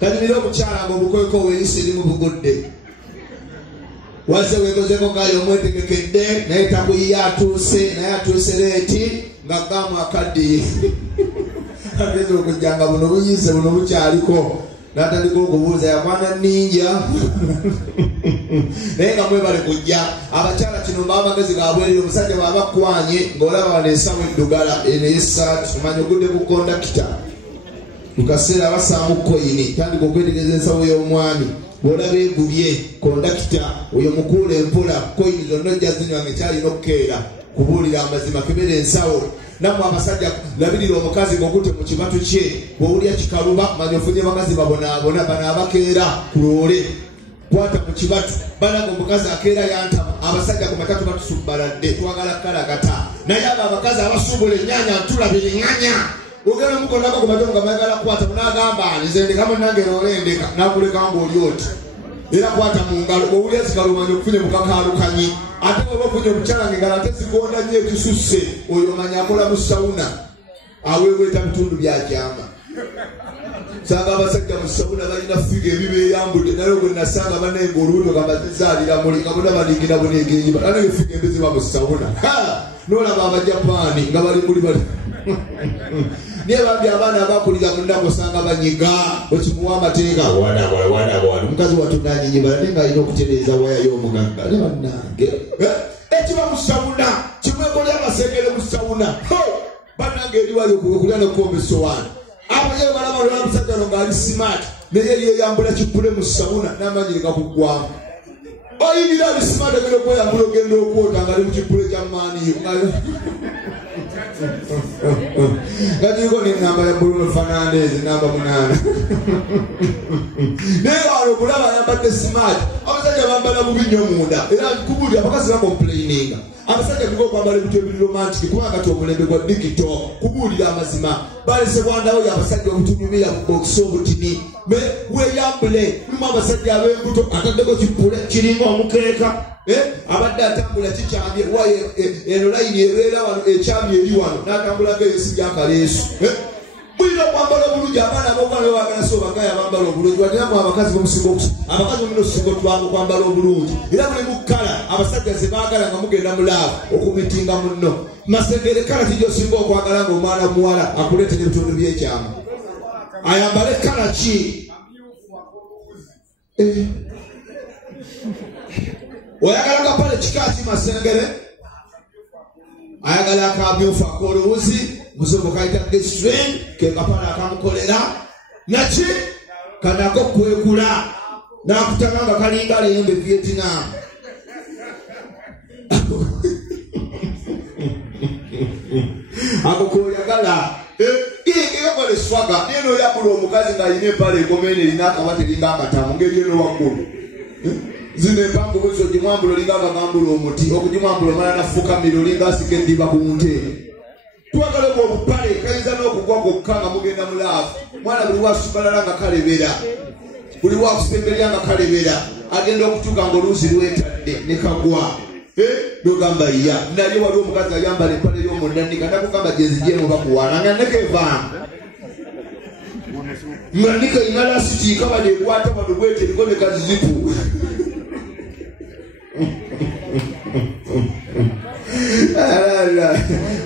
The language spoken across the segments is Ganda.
kati biro omukyala ng'obukweko weeyise mu bugudde wazze weekozeko ngaayo omwetegekedde naye takuyiye atuuse naye atuuse leeti nga gaamu akaddiye ageze okujja nga buno buyiise buno bukyaliko n'atandika okubuuza yakwana ninja naye nga mwebale kujja abakyala kino mbaba magezi gabwerire omusajja bwaba kwanye ng'olaba baneesamu eddugala eneyessaati omanya ogudde ku kondakita mu kaseera basaamu koyini tandika okwetegereza ensawo y'omwami bw'olaba egubye kondakita oyo mukuula empola koyini zonna ojja zinywanga ekyalina okukeera kubuulira amazima kebera ensawo namwe abasajja labirira omukazi ng'okutte mu kibatu kye bw'owulya kikaluba manya ofunye bakazi babonaabona bano abakeera kuloole kwata mu kibatu banaga omukazi akeera yantama abasajja ku matatu batusubbaladde twagala kalagata naye abo abakazi abasuubula ennyaanya ntulabira ennyanya ogera mukondako ku matatu nga mayagala kwata munagamba nze ndekamu nange noolendeka nakuleka ng'oli oti era kwata mu ngalo bw'owulya zikalumanya okufunye mukakaalukanyi ate oba ofunye omukyala ng'engalo ate zigonda nnyo ekisusse oyo manya akola mu sawuna aweeweta bitundu byakyama sanga abasajja mu sawuna balina figa ebibeeyambudde naye bwe nasanga banenga olubuto nga bazizaalira muli nga bonna baningira bunegenyiba nanayo figa embiziba mu sawuna n'olaba abajapaani nga bali muli bali niye bambi abaana abakulira mu nnaku osanga banyiga wekimuwa amateeka wanaabawala omukazi watundanyinyiba naye nga alina okutereeza waya y'omugagga ne bannange ekiba mu sawuna kimwekolya amasengere mu sawuna bannange eriwayo okulya nokukomba esowaani abajayo balaba lwa musajja no ng'ali simaati naye yeyambula kipule mu sawuna n'amanyirika ku ggwamu oyingira ali simaati agenda okweyambula ogenda okwota ng'ali mu kipule kya maaniyo gatiriko n'ennamba ya Bruno Fernandes namba 8 naye wano okulaba ayambadde simaati abasajja bambala bubi nnyo munda era kubuli abakazi bakomplaininga abasajja kuliko okwambala ebintu ebiri romantiki kubanga kati omulembe gwa digito kubuulira amazima balese bwandawo abasajja obutunyumira ku bokisi obutini weeyambule mumu abasajja ab'embuto ataddeko kipule kiringa omukeeka abadde atambula kikyambye waye eno layini ebeera wano ekyambye eri wano n'atambulako ebisi byakaleesu mulina okwambala obulungi abaana ab'obwana bebagala so bagaya bambala obulungi wadiramu abakazi bomusinga abakazi omulina osinga otwanga okwambala obulungi era buli mu kkala abasajja ze baagala nga mugenda mulaavu okumitinga munno masengere kala kijosinga okwagala nga omwana muwala akuleetera ebitundu by'ekyama ayambale kala ki oyagala kapale kikaki masengere ayagala akamyufu ak'oluwuzi muzungu kayita gestring ke kapale akamukolera naki kanako kwekula n'akutama nga kalinga lembe Vietnam ako koyagala ikole swaga neno yakula omukazi ng'alina empale egomene erina akabati eringa akatamu ngeri eno waggulu zino empango bwezo ogimwambula olinga akagambula omuti okugimwambula omala nafukamira olinga asika endiba ku nte twagala obwo obupale kayinza n'okugwa kokka nga mugenda mulaavu mwana buli wasubalala nga kalebera buli wakusemberya nga kalebera agenda okutuuka ng'oluuzi lwetadde ne kagwa nogamba ya naye wali omukazi ayambala empale y'omunnanika nakugamba gyezijemu bakuwaana nga nekevanga nga nika ina lasitiika bano ekwata bano bwete ligoneka zizipu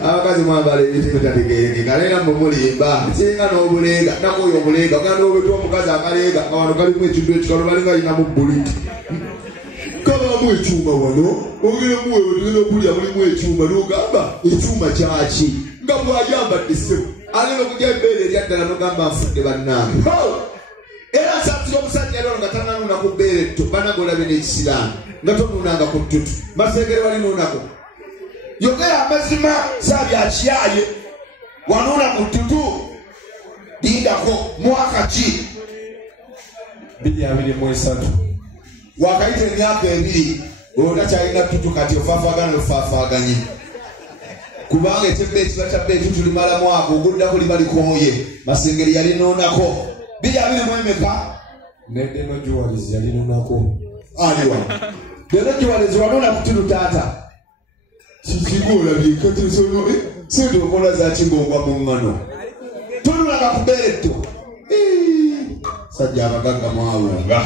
abakazi mwambala ebintu bitategeereke ngalenga mumulimba kiringa n'obulenga nakoyo obulenga nga n'obetwa omukazi akalenga nga wano kalimu ekintu ekikalo balinga alinamu buliti kabamu ekyuma wano ogeremu wewe tugenda okulya mulimu ekyuma n'ogamba ekyuma kyaki nga bw'ayambadde ssebo agenda okujja ebbeere eryaddala n'ogamba nfudde bannange era nsatira omusajja yalwano nga tananuuna ku bbeere tto banaga olabe n'ekisiraani nga tonuunanga ku ttutu masengere walinuunako yogera amazima saabyakiyaye wanuuna ku ttutu lindako mwaka ki 2023 wakayita emyaka 2 otakyalina ttutu kati ofaafaagana nofaafaaganye kubanga ekyebba ekiba kyabba ettutu limala mwaka oguddako liba likooye masengeri yalinuunako 2023 nedeno juwalizi yalinuunako aliwa deno juwalizi wanuuna ku ttutu taata kikigoolabye katisono sente okola zakingongwa mu ŋŋano tonulaga ku bbeere tto sajja abagagga mwawunga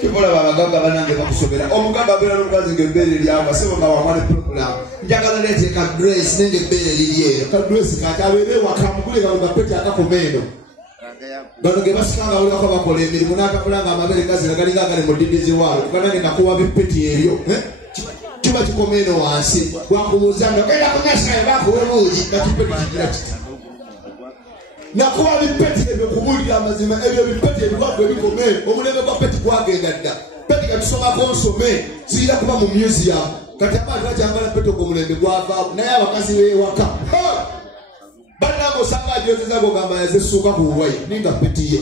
kibola abagagga banange bakusomera omugagga bera n'omukazi ng'ebbeere lyava sebo nga wamale program njagala leeteeka grace nenge ebbeere liryeyo ka grace kati abeere waka mugule galugapeti akakomeeno gano ge basikanga olako bakola emirimu n'akabulanga amabere gazira galinga agali mu ddindizi waalo kuganange nakuwa bippeti ebyo kiba kikomeeno wansi bwakubuuzanga genda kunyasikayo bakuwa ebuugi nga kippeti kigira kiti nakuba bipeti ebyo kubulira amazima ebyo bipeti ebikwagwe bikomee omulembe gwa peti gwagenda dda peti gatusomako nsome ziyira kuba mu museum kati abantu bakyambala peti ogwo omulembe gwavaawo naye abakazi beewaka bannange osanga agyozeza gogamba yazesuuka ku buwayi ninga peti ye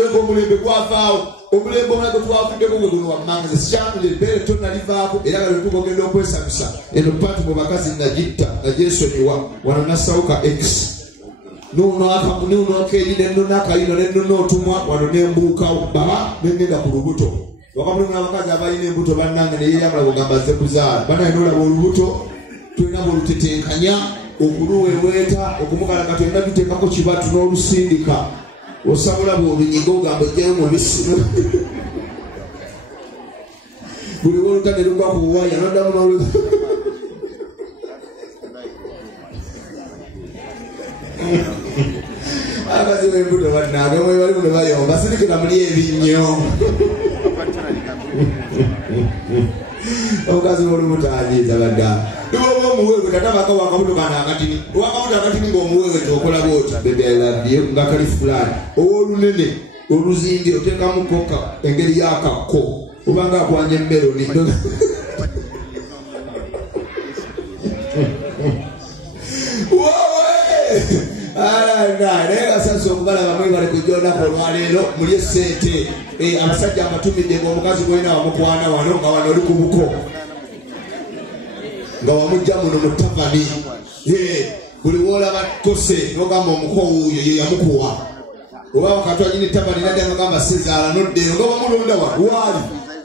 egwo omulembe gwavaawo omulembe omulala gwe twavuddeko gwe guno wammanga zesikyanule ebbeere tonalivaako era nga lwetuga ogenda okwesanusa eno pati mu bakazi nagitta nagyesonyiwa wano nasawuka x nunokeerire nunakayino nenunotumwa wano nembuukawo baba nengenda ku lubuto wakamulimu n'abakazi abalina embuto bannange neyeyamala kugamba ze kuzaala banaye nolaba olubuto tulina bwelutetenkanya okuluweweeta okumukalanga tulina tuteekako kibatu n'olusindika osabula bwolunyiga ogamba ojjayo mubisino buli wolutane lugwa ku buwaya noddamu n'olu akazi w'embuto bannange mwebali muno bayomba sirikira muli ebinnyo omukazi w'olubuto anyiiza baddala niwoba omuwewe tatabaka wakabuto kana akatini wakabuto akatini ng'omuwewe tokola bwoti bebe alabye nga kali fulani ow'olunene oluzimbi oteekamu koka engeri y'akakko obanga akwanya emmeroni naye gasasa okubala bamwe bali kujonako olwaleero muli esente abasajja amatumidde ng'omukazi gwolina wamukwana wano nga wano oli ku buko nga wamujja muno mu tavani buli woolaba kose nogamba omuko wuuyo ye yamukuwa oba wakatwanyini tavani nadda ngagamba sezaala noddeeno nga bamulonda waali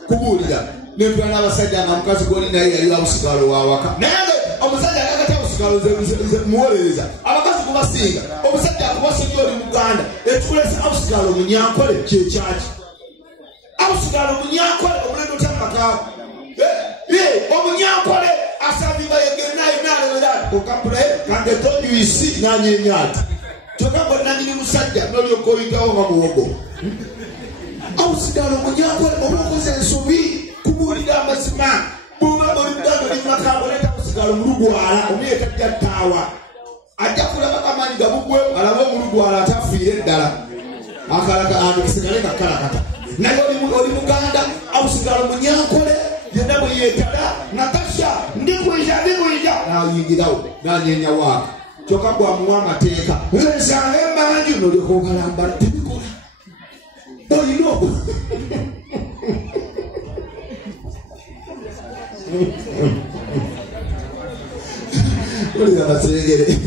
kubuulira netwala abasajja nga mukazi gwoli naye yali wabusigalo wawaka naye omusajja agagata busigalo muwolereza abakazi kubasinga omusajja akubasonyi oli muganda etukulesa abusigalo munyankole kyekyaki abusigalo munyankole omulendo tamakaago omunyankole asabimba yegenayo nalewera okapula kangetonyuisi nanyenyati kyokako nanyini musajja nolyokoyitawo nga muwogo abusigalo munyankole olwokoza ensobi kubuulira amazima bwobanga oli muganda oli mumakaago leta abusigalo mulugwala omuyeta ttaawa ajja kulaba kamanyi gabugwe alabe omulugwala atafiire eddala akisigale kakalakata naye oli muganda abusigalo munyankole yenda bwe yeetala natasha ndikwija nayingirawo nanyenya waaka kyokka gwamuwa amateeka ensanga emanju nolyokokalambala tebikola olina ogo olina amasengere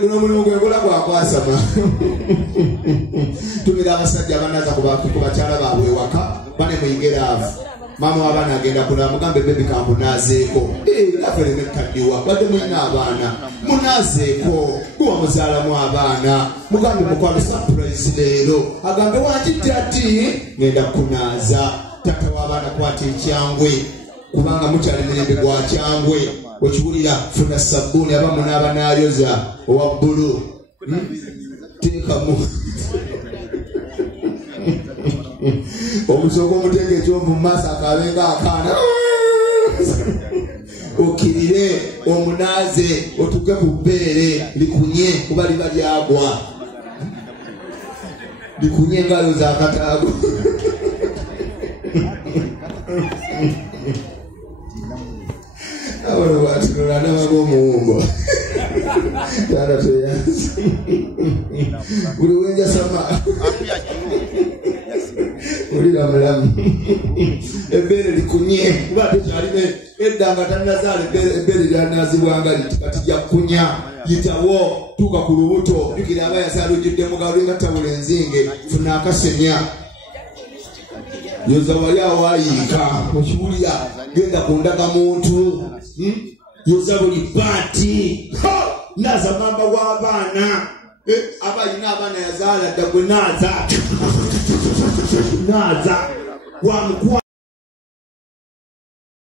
guno omulimu gwekola gwakwasama tumira abasajja abanaza ku bakyala baabwe ewaka bane muyingeraavu mama w'abaana agenda kulaba mugambe bebi kampunaazeeko afereme kaddiwa badde mulina abaana munaazeeko guwa muzaalamu abaana mugambe mukwalo surprise leero agambe wanjidde ati ngenda kunaaza tata w'abaana kwata ekyangwe kubanga mukyali mulembe gwa kyangwe okiwulira funa sabbuuni abamu n'abanaayoza owa bbulu teekamu omusoko omuteeka ekyovu mu maaso akabenga akaana okirire omunaaze otuke ku bbeere likunye kuba liba lyagwa likunye engalo zakataago abona bwatinola nababa omuwumbo tana teyansi buli wenjasama ulira mulamu ebbeere likunye kuba tekyalime edda nga tannazaala ebbeere lyanazibwanga kati jakunya yitawo tuuka ku lubuto jukira aba yazaala ojjudde mugalo linga tabula enzinge funa akasenya yoza wali awayiika okiwulira genda ku ndagamuntu yoza buli baati naza mamba w'abaana aba ina abana yazaala dagwe naza wa mukwa